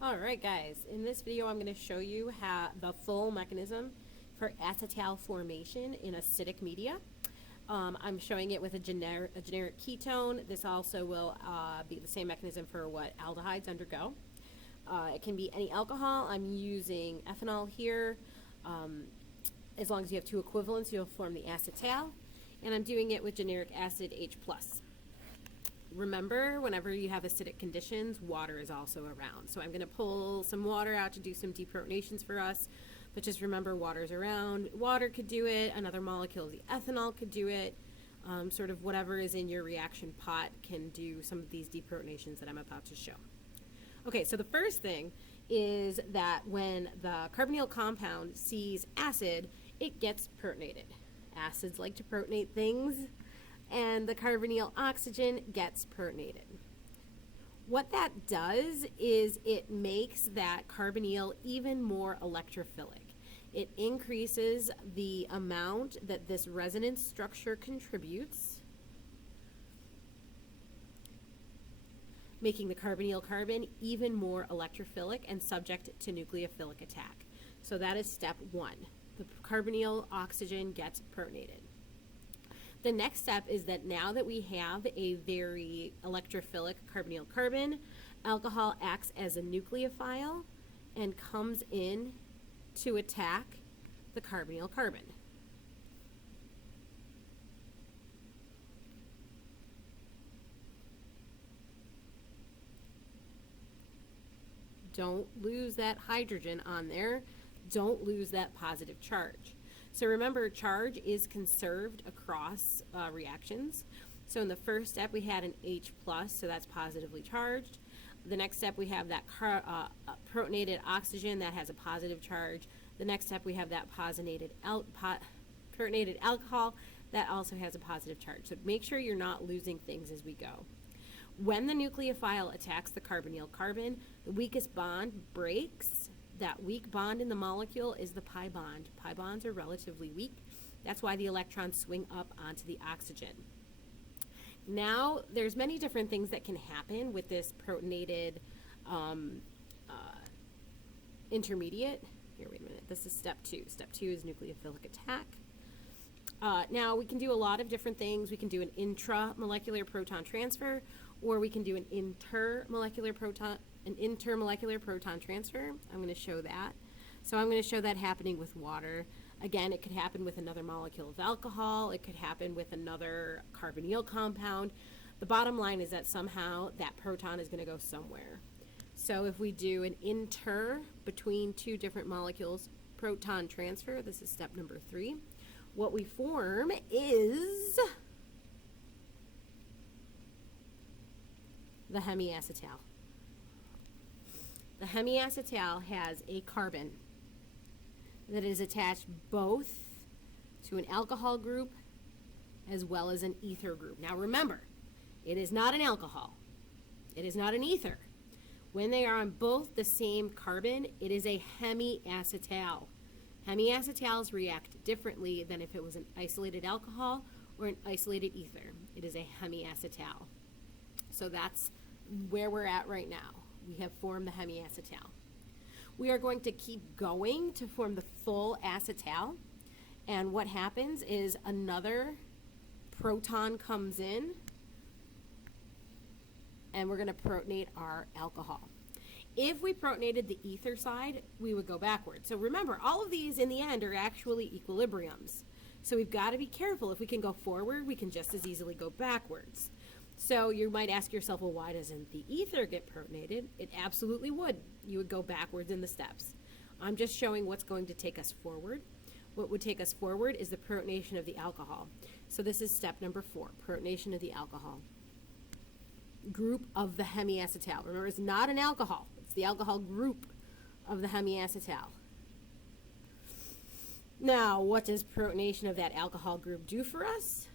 Alright guys, in this video I'm going to show you how the full mechanism for acetal formation in acidic media. I'm showing it with a generic ketone. This also will be the same mechanism for what aldehydes undergo. It can be any alcohol. I'm using ethanol here. As long as you have two equivalents, you'll form the acetal. And I'm doing it with generic acid H+. Remember, whenever you have acidic conditions, water is also around. So I'm going to pull some water out to do some deprotonations for us. But just remember, water's around. Water could do it. Another molecule of the ethanol could do it. Sort of whatever is in your reaction pot can do some of these deprotonations that I'm about to show. Okay, so the first thing is that when the carbonyl compound sees acid, it gets protonated. Acids like to protonate things, and the carbonyl oxygen gets protonated. What that does is it makes that carbonyl even more electrophilic. It increases the amount that this resonance structure contributes, making the carbonyl carbon even more electrophilic and subject to nucleophilic attack. So that is step one. The carbonyl oxygen gets protonated. The next step is that now that we have a very electrophilic carbonyl carbon, alcohol acts as a nucleophile and comes in to attack the carbonyl carbon. Don't lose that hydrogen on there. Don't lose that positive charge. So remember, charge is conserved across reactions. So in the first step, we had an H+, so that's positively charged. The next step, we have that protonated oxygen that has a positive charge. The next step, we have that protonated alcohol that also has a positive charge. So make sure you're not losing things as we go. When the nucleophile attacks the carbonyl carbon, the weakest bond breaks. That weak bond in the molecule is the pi bond. Pi bonds are relatively weak. That's why the electrons swing up onto the oxygen. Now, there's many different things that can happen with this protonated intermediate. Here, wait a minute. This is step two. Step two is nucleophilic attack. Now, we can do a lot of different things. We can do an intramolecular proton transfer, or we can do an intermolecular proton transfer. I'm going to show that. So I'm going to show that happening with water. Again, it could happen with another molecule of alcohol. It could happen with another carbonyl compound. The bottom line is that somehow that proton is going to go somewhere. So if we do an inter between two different molecules proton transfer, this is step number 3, what we form is the hemiacetal. The hemiacetal has a carbon that is attached both to an alcohol group as well as an ether group. Now remember, it is not an alcohol. It is not an ether. When they are on both the same carbon, it is a hemiacetal. Hemiacetals react differently than if it was an isolated alcohol or an isolated ether. It is a hemiacetal. So that's where we're at right now. We have formed the hemiacetal. We are going to keep going to form the full acetal. And what happens is another proton comes in, and we're going to protonate our alcohol. If we protonated the ether side, we would go backwards. So remember, all of these in the end are actually equilibriums. So we've got to be careful. If we can go forward, we can just as easily go backwards. So you might ask yourself, well, why doesn't the ether get protonated? It absolutely would. You would go backwards in the steps. I'm just showing what's going to take us forward. What would take us forward is the protonation of the alcohol. So this is step number 4, protonation of the alcohol. Group of the hemiacetal. Remember, it's not an alcohol. It's the alcohol group of the hemiacetal. Now, what does protonation of that alcohol group do for us?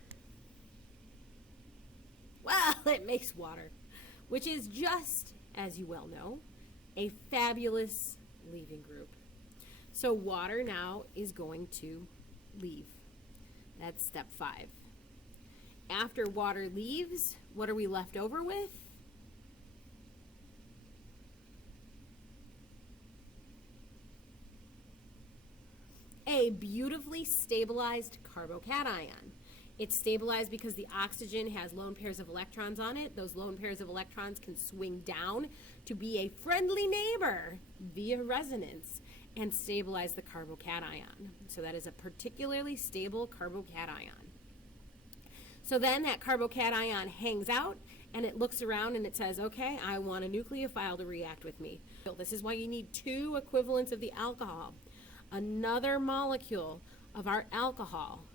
Well, it makes water, which is just, as you well know, a fabulous leaving group. So water now is going to leave. That's step 5. After water leaves, what are we left over with? a beautifully stabilized carbocation. It's stabilized because the oxygen has lone pairs of electrons on it. Those lone pairs of electrons can swing down to be a friendly neighbor via resonance and stabilize the carbocation. So that is a particularly stable carbocation. So then that carbocation hangs out and it looks around and it says, okay, I want a nucleophile to react with me. So this is why you need two equivalents of the alcohol. Another molecule of our alcohol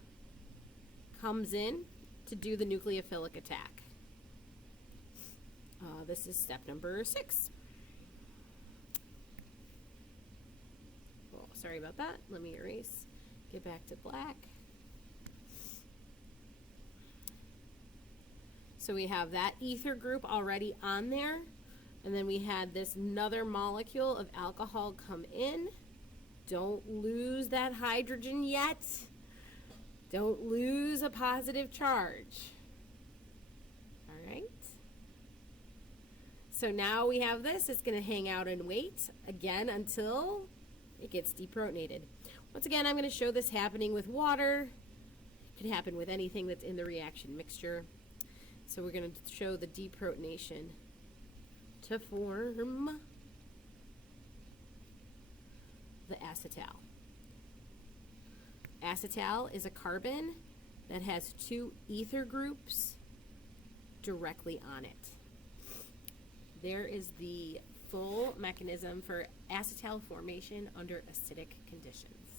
comes in to do the nucleophilic attack. This is step number 6. Oh, sorry about that. Let me erase. Get back to black. So we have that ether group already on there. And then we had this another molecule of alcohol come in. Don't lose that hydrogen yet. Don't lose a positive charge. All right. So now we have this. It's going to hang out and wait again until it gets deprotonated. Once again, I'm going to show this happening with water. It can happen with anything that's in the reaction mixture. So we're going to show the deprotonation to form the acetal. Acetal is a carbon that has 2 ether groups directly on it. There is the full mechanism for acetal formation under acidic conditions.